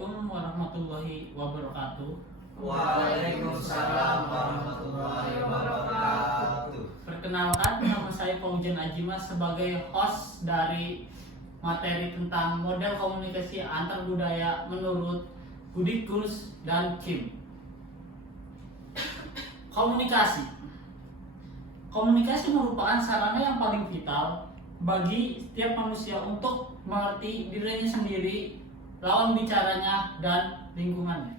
Assalamualaikum warahmatullahi wabarakatuh. Waalaikumsalam warahmatullahi wabarakatuh. Perkenalkan, nama saya Faujan Ajimas sebagai host dari materi tentang model komunikasi antar budaya menurut Budikus dan Kim. Komunikasi merupakan sarana yang paling vital bagi setiap manusia untuk mengerti dirinya sendiri, lawan bicaranya, dan lingkungannya.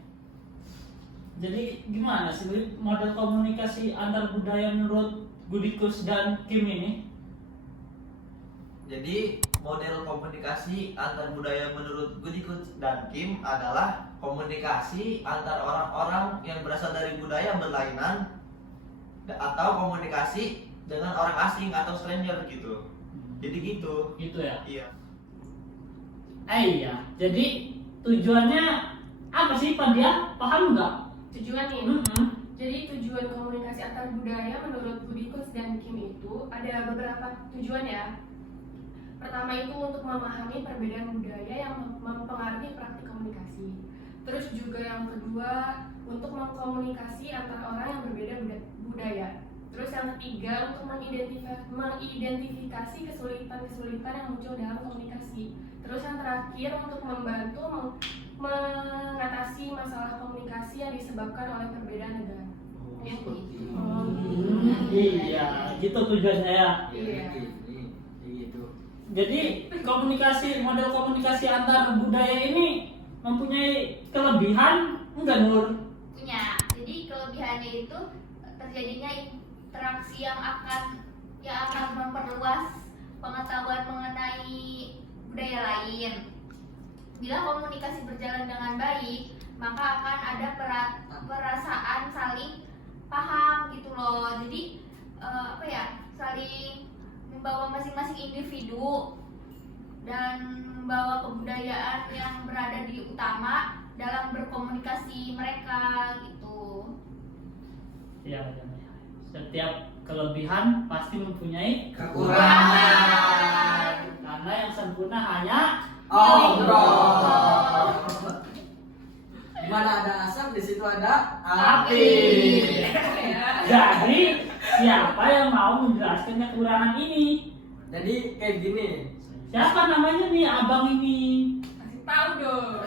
Jadi gimana sih model komunikasi antar budaya menurut Budikus dan Kim ini? Jadi model komunikasi antar budaya menurut Budikus dan Kim adalah komunikasi antar orang-orang yang berasal dari budaya berlainan atau komunikasi dengan orang asing atau stranger gitu. Jadi gitu. Gitu ya? Iya. Iya. Jadi tujuannya apa sih Pak dia? Paham nggak? Tujuan nih. Jadi tujuan komunikasi antar budaya menurut Budikus dan Kim itu ada beberapa tujuan ya. Pertama itu untuk memahami perbedaan budaya yang mempengaruhi praktik komunikasi. Terus juga yang kedua untuk mengkomunikasi antara orang yang berbeda budaya. Terus yang ketiga untuk mengidentifikasi kesulitan-kesulitan yang muncul dalam komunikasi. Terus yang terakhir untuk membantu mengatasi masalah komunikasi yang disebabkan oleh perbedaan negara. Iya, gitu tujuannya ya. Iya. Jadi model komunikasi antar budaya ini mempunyai kelebihan enggak Nur? Punya. Jadi kelebihannya itu terjadinya interaksi yang akan memperluas pengetahuan mengenai budaya lain. Bila komunikasi berjalan dengan baik, maka akan ada perasaan saling paham gitu loh. Jadi saling membawa masing-masing individu dan membawa kebudayaan yang berada di utama dalam berkomunikasi mereka gitu. Ya, setiap kelebihan pasti mempunyai Kekurangan. Karena yang sempurna hanya Allah. Di mana ada asap, di situ ada api. Jadi siapa yang mau menjelaskan kekurangan ini? Jadi kayak gini. Siapa namanya nih abang ini? Kasih tahu dong.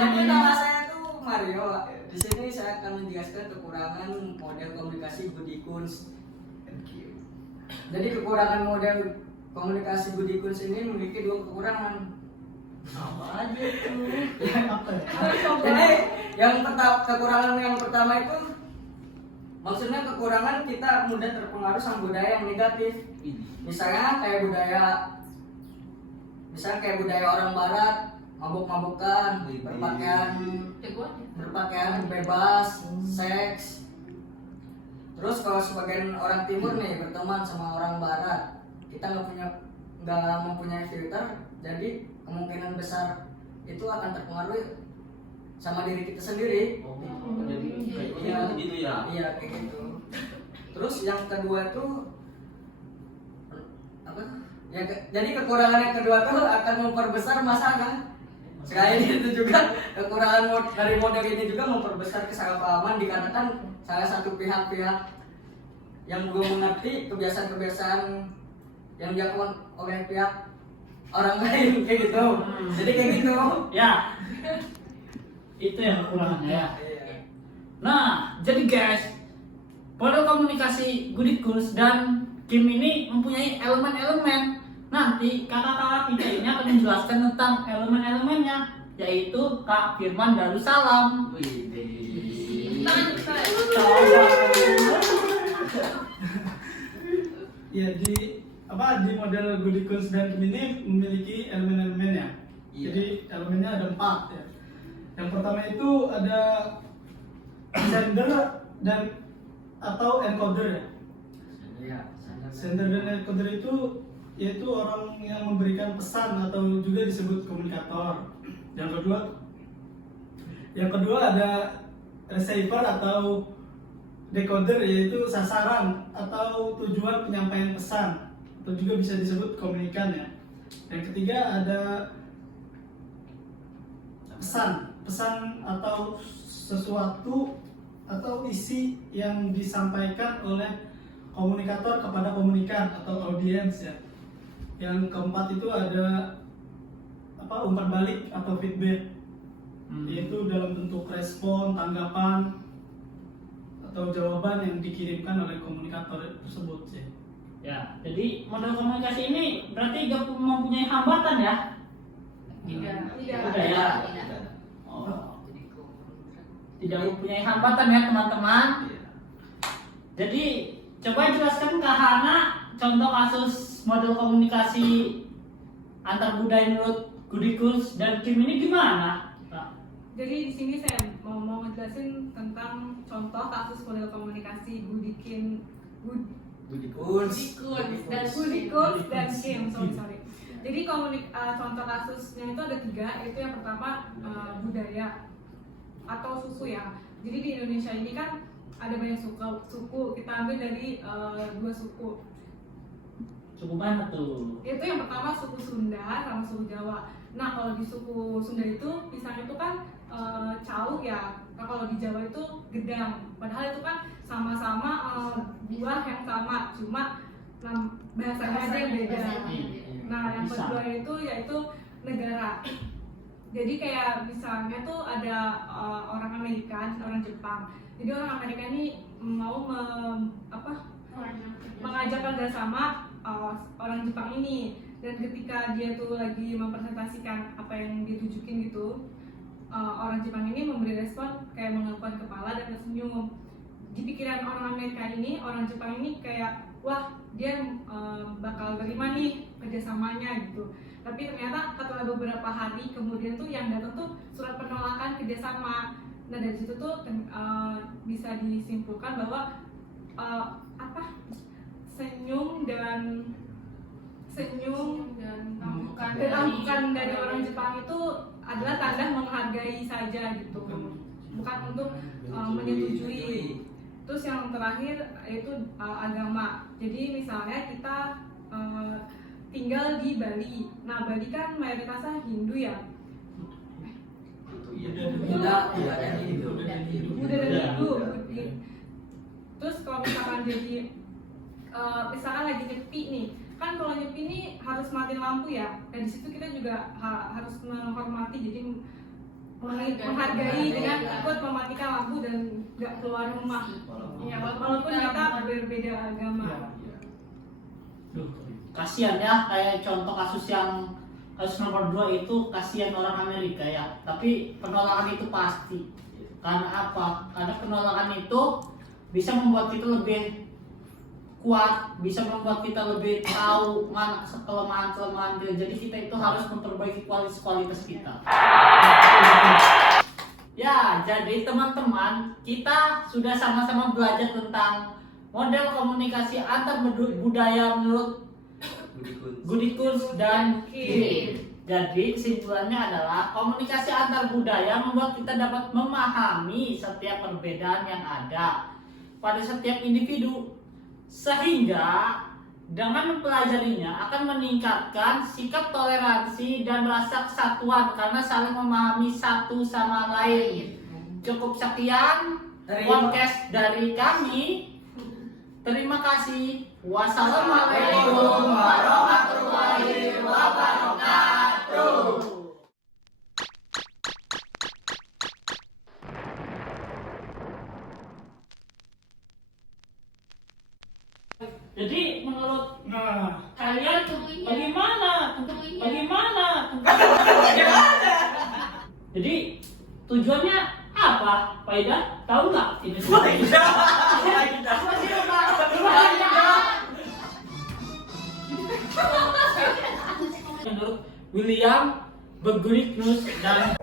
Jadi nama saya tuh Mario. Di sini saya akan menjelaskan kekurangan model komunikasi Budikus. Jadi kekurangan model komunikasi Budikus ini memiliki dua kekurangan. Apa aja tuh? Jadi kekurangan yang pertama itu maksudnya kekurangan kita mudah terpengaruh sama budaya yang negatif. Misalnya kayak budaya orang barat, mabuk-mabukan, berpakaian bebas, seks. Terus kalau sebagian orang timur nih berteman sama orang barat, kita nggak mempunyai filter, jadi kemungkinan besar itu akan terpengaruh sama diri kita sendiri. Jadi kayak gitu ya. Iya kayak gitu. Terus yang kedua tuh apa? Jadi kekurangan yang kedua tuh akan memperbesar masalah. Selain itu juga kekurangan dari model ini juga memperbesar kesalahpahaman dikarenakan salah satu pihak-pihak yang belum mengerti kebiasaan-kebiasaan yang dilakukan oleh pihak orang lain kayak gitu. Jadi kayak gitu. Ya. Itu yang kekurangannya ya. Nah, jadi guys, model komunikasi Budikus dan Kim ini mempunyai elemen-elemen. Nanti kakak-kakak kita ini akan menjelaskan tentang elemen-elemennya, yaitu Kak Firman Darussalam. Ya di model Budikus dan Kim ini memiliki elemen-elemennya. Iya. Jadi elemennya ada 4 ya. Yang pertama itu ada sender dan atau encoder ya. Iya. Sender dan encoder itu yaitu orang yang memberikan pesan atau juga disebut komunikator. Yang kedua ada receiver atau decoder, yaitu sasaran atau tujuan penyampaian pesan atau juga bisa disebut komunikan ya. Yang ketiga ada pesan atau sesuatu atau isi yang disampaikan oleh komunikator kepada komunikan atau audiens ya. Yang keempat itu ada umpan balik atau feedback, yaitu dalam bentuk respon, tanggapan atau jawaban yang dikirimkan oleh komunikator tersebut sih. Ya, jadi model komunikasi ini berarti gak mempunyai hambatan ya? Tidak. Tidak ya? Oh. Tidak mempunyai hambatan ya teman-teman. Jadi coba jelaskan ke Hana contoh kasus model komunikasi antar budaya menurut Goodikurs dan Kim ini gimana? Jadi di sini saya mau ngejelasin tentang contoh kasus model komunikasi Goodikurs dan Kim. Sorry. Jadi contoh kasusnya itu ada 3. Itu yang pertama budaya atau suku ya. Jadi di Indonesia ini kan ada banyak suku. Kita ambil dari 2 suku. Suku mana tuh? Itu yang pertama suku Sunda sama suku Jawa. Nah kalau di suku Sunda itu pisangnya itu kan cau ya. Nah kalau di Jawa itu gedang. Padahal itu kan sama-sama buah yang sama, cuma bahasanya aja yang beda. Nah yang kedua itu yaitu negara. Jadi kayak misalnya tuh ada orang Amerika, orang Jepang. Jadi orang Amerika ini mau mengajak kerjasama orang Jepang ini, dan ketika dia tuh lagi mempresentasikan apa yang ditujukin gitu, orang Jepang ini memberi respon kayak menganggukkan kepala dan tersenyum. Di pikiran orang Amerika ini, orang Jepang ini kayak wah dia bakal terima nih kerjasamanya gitu. Tapi ternyata setelah beberapa hari kemudian tuh yang datang tuh surat penolakan kerjasama. Nah dari situ tuh bisa disimpulkan bahwa senyum dan anggukan dari orang Jepang itu adalah tanda menghargai saja gitu, bukan untuk menyetujui. Terus yang terakhir yaitu agama. Jadi misalnya kita tinggal di Bali. Nah Bali kan mayoritasnya Hindu ya. Buddha dan Hindu. Terus kalau misalkan jadi misalkan lagi nyepi nih, kan kalau nyepi ini harus matiin lampu ya. Dan di situ kita juga harus menghormati, jadi menghargai dengan ikut mematikan lampu dan nggak keluar rumah. Ya, walaupun kita berbeda agama. Kasihan ya, kayak contoh kasus nomor 2 itu kasihan orang Amerika ya. Tapi penolakan itu pasti. Karena apa? Karena penolakan itu bisa membuat kita lebih kuat, bisa membuat kita lebih tahu mana kelemahan-kelemahan kita. Jadi kita itu harus memperbaiki kualitas kita. Ya, jadi teman-teman, kita sudah sama-sama belajar tentang model komunikasi antar budaya menurut Goodikurs dan Kim. Jadi kesimpulannya adalah komunikasi antar budaya membuat kita dapat memahami setiap perbedaan yang ada pada setiap individu, sehingga dengan mempelajarinya akan meningkatkan sikap toleransi dan rasa kesatuan karena saling memahami satu sama lain. Cukup sekian podcast dari kami. Terima kasih. Wassalamualaikum warahmatullahi wabarakatuh. Jadi menurut kalian bagaimana? Jadi tujuannya apa? Pak Ida tahu nggak? Ini menurut William Beguriknus dan